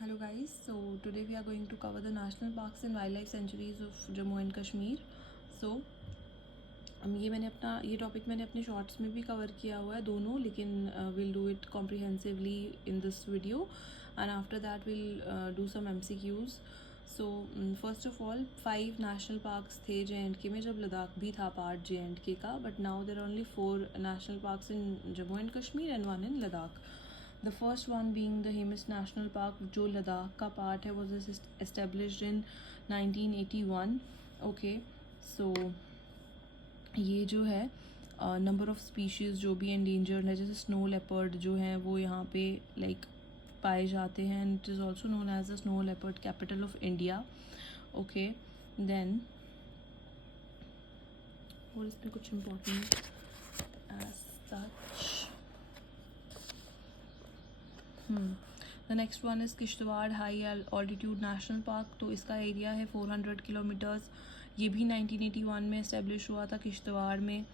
Hello guys, so today we are going to cover the national parks and wildlife sanctuaries of Jammu and Kashmir. So ये topic मैंने अपने shorts में भी cover किया हुआ है दोनों, लेकिन will do it comprehensively in this video and after that will do some MCQs. So first of all 5 national parks थे JNK में जब लद्दाख भी था पार्ट JNK का, but now there only 4 national parks in Jammu and Kashmir and 1 in Ladakh. The first one being the Hemis National Park, जो लद्दाख का part है, was established in 1981. Okay, so ये जो है नंबर ऑफ़ स्पीशीज़ जो भी एंडेंजर्ड है, जैसे स्नो लेपर्ड जो हैं वो यहाँ पे लाइक पाए जाते हैं. And it is also known as the snow leopard capital of India. Okay, then और इसमें कुछ important as such. The next one is Kishtwar high altitude national park. तो इसका एरिया है 400 किलोमीटर्स. ये भी 1981 में इस्टेब्लिश हुआ था किश्तवाड़ में.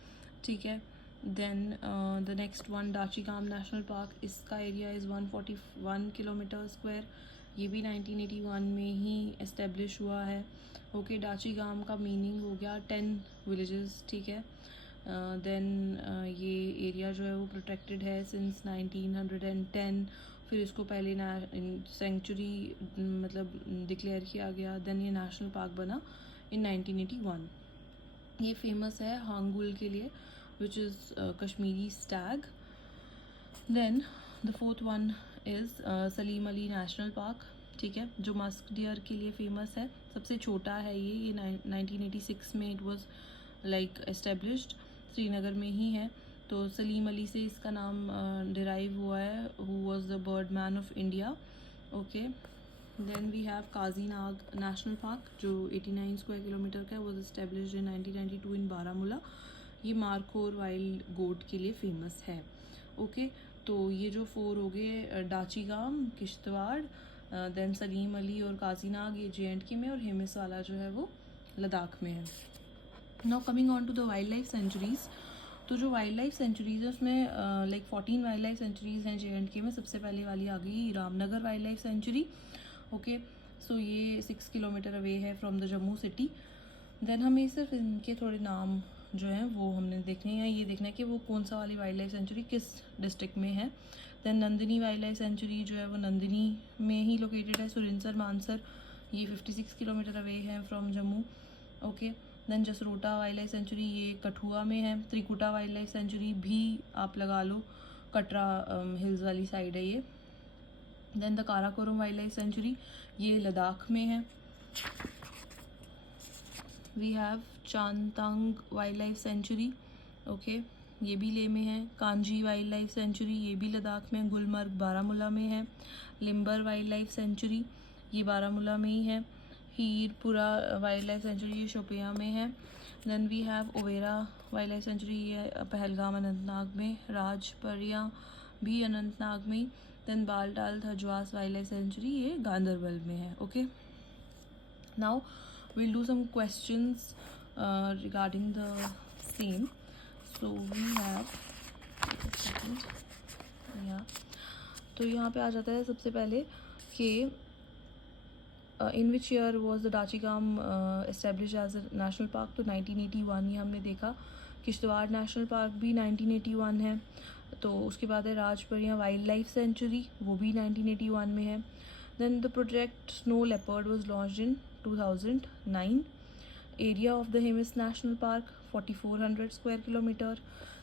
ठीक है, देन द नेक्स्ट वन डाची गाम नेशनल पार्क. इसका एरिया इज़ 141 किलोमीटर स्क्वायर. ये भी 1981 में ही इस्टेब्लिश हुआ है. ओके, डाची गाम का मीनिंग हो गया 10 विलेजेस. ठीक है, देन ये एरिया जो है वो प्रोटेक्टेड है सिंस 1910. फिर इसको पहले सेंचुरी मतलब डिक्लेयर किया गया. देन ये नेशनल पार्क बना इन 1981. ये फेमस है हांगुल के लिए, which is Kashmiri stag. Then the fourth one is Salim Ali national park. ठीक है, जो मस्क डियर के लिए फेमस है. सबसे छोटा है ये 1986 में it was like established. Srinagar में ही है. तो सलीम अली से इसका नाम डिराइव हुआ है, who was the bird man of India. Okay, then we have Kazinag national park जो 89 स्क्वायर किलोमीटर का है. Was established in 1992 in Baramulla. ये मारखोर वाइल्ड गोट के लिए फेमस है. ओके, तो ये जो 4 हो गए डाची गाम, किश्तवाड़, देन सलीम अली और काजीनाग, ये JNK में, और हेमिस वाला जो है वो लद्दाख में है. Now coming on to the wildlife sanctuaries. तो जो वाइल्ड लाइफ सेंचुरीज़ है उसमें लाइक 14 वाइल्ड लाइफ सेंचुरीज़ हैं JNK में. सबसे पहले वाली आ गई Ramnagar wild life sanctuary. Okay, so ये 6 किलोमीटर अवे है from the Jammu city. Then हमें सिर्फ इनके थोड़े नाम जो हैं वो हमने देखने हैं, ये देखना है कि वो कौन सा वाली वाइल्ड लाइफ सेंचुरी किस डिस्ट्रिक्ट में है. Then Nandini wild life sanctuary जो है वो नंदिनी में ही लोकेटेड है. सुरिनसर मानसर, ये 56 किलोमीटर अवे है from Jammu. Okay, then Jasrota wild life sanctuary, ये कठुआ में है. त्रिकुटा वाइल्ड लाइफ सेंचुरी भी आप लगा लो, कटरा हिल्स वाली साइड है ये. Then the Karakoram wild life sanctuary, ये लद्दाख में है. We have Changthang wild life sanctuary. Okay, ये भी लेह में है. कांजी वाइल्ड लाइफ सेंचुरी, ये भी लद्दाख में. गुलमर्ग बारामूला में है. लिम्बर वाइल्ड लाइफ सेंचुरी, ये बारामूला में ही है. हीरपुरा वाइल्ड लाइफ सेंचुरी, ये शोपियाँ में है. Then we have Overa wild life sanctuary, ये पहलगाम अनंतनाग में. राजपरिया भी अनंतनाग में. Then Baltal Thajwas wild life sanctuary, ये गांदरबल में है. Okay, now we'll do some questions regarding the same. So we have तो यहाँ पे आ जाता है सबसे पहले कि in which year was the Dachigam establish as a national park. तो 1981 ये हमने देखा. किश्तवाड़ नेशनल पार्क भी 1981 है. तो उसके बाद है राजपरिया वाइल्ड लाइफ सेंचुरी, वो भी 1981 में है. Then the project snow leopard was launched in 2009. Area of the Hemis national park 4400 square kilometre.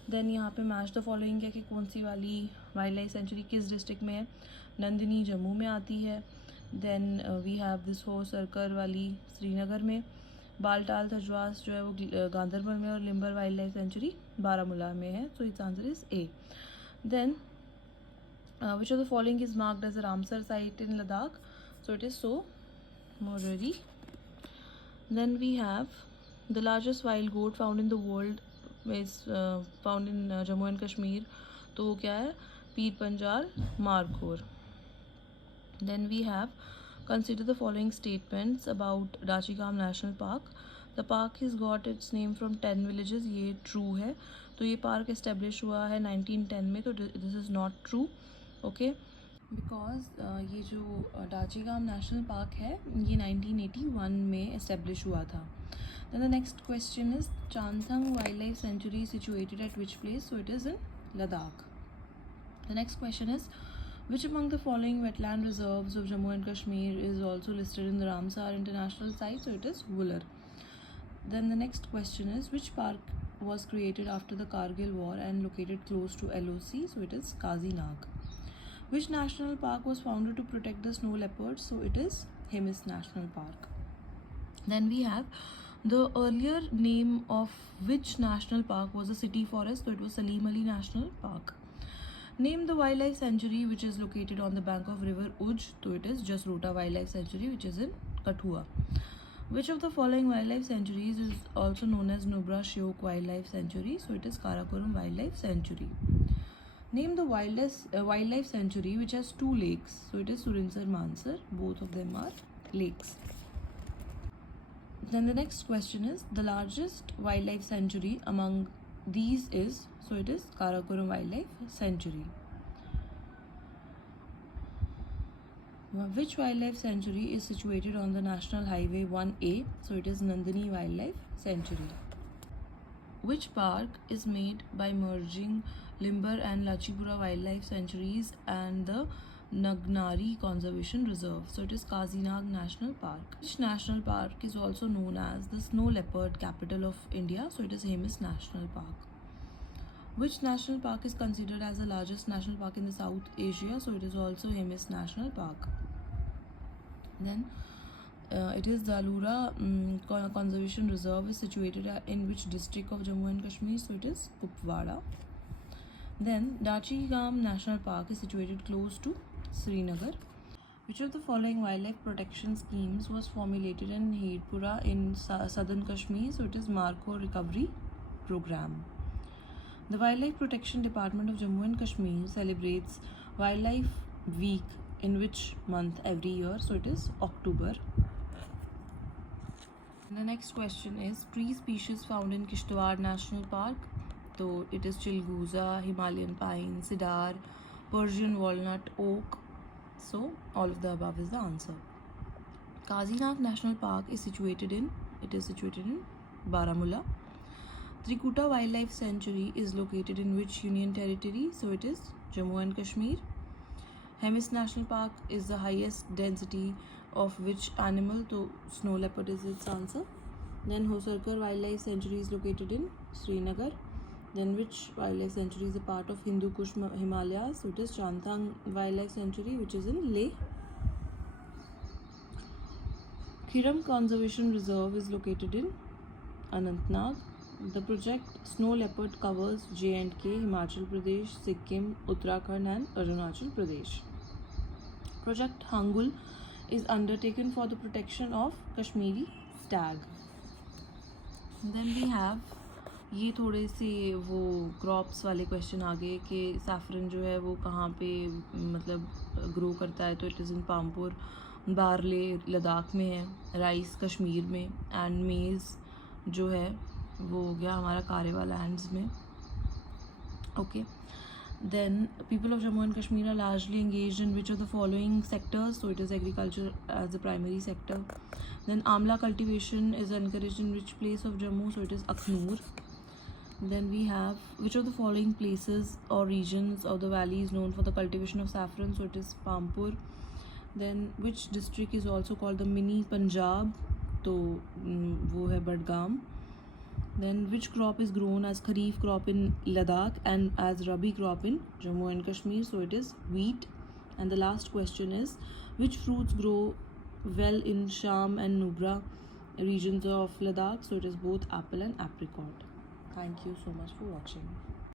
Then यहाँ पे मैच द फॉलोइंग है कि कौन सी वाली वाइल्ड लाइफ सेंचुरी किस डिस्ट्रिक्ट में है. नंदिनी जम्मू में आती है. देन वी हैव दिस हो सर्कर वाली श्रीनगर में. बालटाल थजवास जो है वो गांदरबल में. और Limber wild life sanctuary Baramulla में है. So it's answer is A. Then which of the following is marked as a Ramsar site in Ladakh? So it is so Morari. Then we have the largest wild goat found in the world is found in Jammu and Kashmir. तो वो क्या है? Pir Panjal markhor. Then we have consider the following statements about Dachigam National Park. The park has got its name from 10 villages. ये true है. तो ये park establish हुआ है 1910 में. तो this is not true. Okay, because ये जो डाचीगाम नेशनल पार्क है ये 1981 में इस्टेब्लिश हुआ था. Then the next question is Chanthang Wildlife Sanctuary is situated at which place? So it is in Ladakh. The next question is which among the following wetland reserves of Jammu and Kashmir is also listed in the Ramsar International Site? So it is Wular. Then the next question is which park was created after the Kargil War and located close to LOC? So it is Kazi Nag. Which national park was founded to protect the snow leopards? So it is Hemis National Park. Then we have the earlier name of which national park was a city forest? So it was Salim Ali National Park. Name the wildlife sanctuary which is located on the bank of river Uj. So it is Jasrota Wildlife Sanctuary which is in Kathua. Which of the following wildlife sanctuaries is also known as Nubra Shiok Wildlife Sanctuary? So it is Karakoram Wildlife Sanctuary. Name the wildlife sanctuary which has two lakes. So it is Surinsar Mansar. Both of them are lakes. Then the next question is the largest wildlife sanctuary among these is, so it is Karakoram Wildlife Sanctuary. Which wildlife sanctuary is situated on the National Highway 1A? So it is Nandini Wildlife Sanctuary. Which park is made by merging Limbar and Lachipura Wildlife Sanctuaries and the Nagnari Conservation Reserve? So it is Kazinag National Park. Which national park is also known as the snow leopard capital of India? So it is Hemis National Park. Which national park is considered as the largest national park in the South Asia? So it is also Hemis National Park. Then it is Zalura Conservation Reserve is situated in which district of Jammu and Kashmir? So it is Kupwara. Then Dachigam National Park is situated close to Srinagar. Which of the following wildlife protection schemes was formulated in Hirpura in southern Kashmir? So it is Marco Recovery Program. The Wildlife Protection Department of Jammu and Kashmir celebrates Wildlife Week in which month every year? So it is October. The next question is tree species found in Kishtwar National Park. So it is Chilguza, Himalayan pine, cedar, Persian walnut, oak. So all of the above is the answer. Kazinag National Park is situated in Baramulla. Trikuta Wildlife Sanctuary is located in which union territory? So it is Jammu and Kashmir. Hemis National Park is the highest density of which animal? So snow leopard is its answer. Then Hosarkar Wildlife Sanctuary is located in Srinagar. Then which wildlife sanctuary is a part of Hindu Kush Himalayas? So it is Chanthang Wildlife Sanctuary which is in Leh. Khiram Conservation Reserve is located in Anantnag. The project Snow Leopard covers J&K, Himachal Pradesh, Sikkim, Uttarakhand and Arunachal Pradesh. Project Hangul is undertaken for the protection of Kashmiri stag. Then we have ये थोड़े से वो crops वाले question आ गए कि saffron जो है वो कहाँ पे मतलब ग्रो करता है? तो it is in Pampore. Barley Ladakh में है, राइस कश्मीर में एंड मेज़ जो है वो हो गया हमारा कारेवा लैंड्स में. Okay. Then people of Jammu and Kashmir are largely engaged in which of the following sectors? So it is agriculture as the primary sector. Then amla cultivation is encouraged in which place of Jammu? So it is Akhnoor. Then we have which of the following places or regions of the valley is known for the cultivation of saffron? So it is Pampur. Then which district is also called the mini Punjab? तो वो है Budgam. Then which crop is grown as kharif crop in Ladakh and as rabi crop in Jammu and Kashmir? So it is wheat. And the last question is which fruits grow well in Sham and Nubra regions of Ladakh? So it is both apple and apricot. Thank you so much for watching.